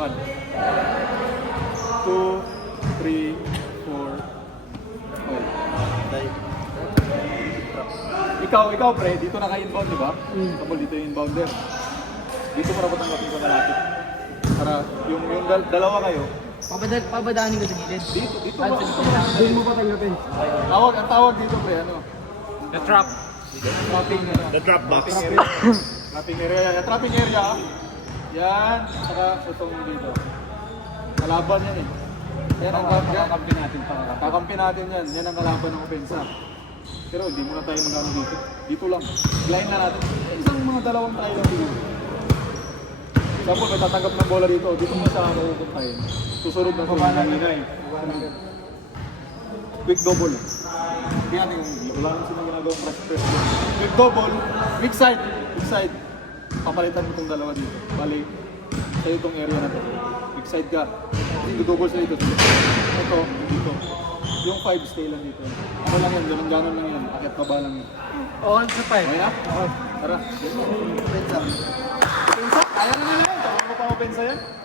1, 2, 3, 4, 5. Ikaw pre, dito naka-inbound, di ba? Kapag dito yung inbounder. Dito mo na patanggapin sa malapit. Para yung dalawa kayo. Pabadaanin ko sa gilid. Dito At ba? doon mo pa tanggapin. Ang tawag dito pre, ano? The trap. Trapping The drop box. Trapping area. Yung trapping area. Yan. Saka itong dito. Kalaban yan eh. Yan ang kakampi natin. Kakampi natin yan. Yan ang kalaban ng opensa. Pero hindi muna tayo magano dito. Dito lang. Line na natin. Isang mga dalawang tayo lang dito. Tapos may tatanggap ng bola dito. Dito mo siya makukuntahin. Susunod na ito. Quick double. Yan yung wala nang sila ginagawang press. Quick double. Weak side. Weak side. Papalitan mo itong dalawa dito. Bali. Sa'yo itong area na ito. Weak side ka. Hindi double sa'yo ito. Ito. Dito. Yung 5 stay lang dito. Ano lang yan. Ganon lang yan. Akit baba lang yan. All sa 5. Okay na? Okay. Tara. Pensa. Pensa? Kaya na nila yan. Tawag mo pa ako pensa yan.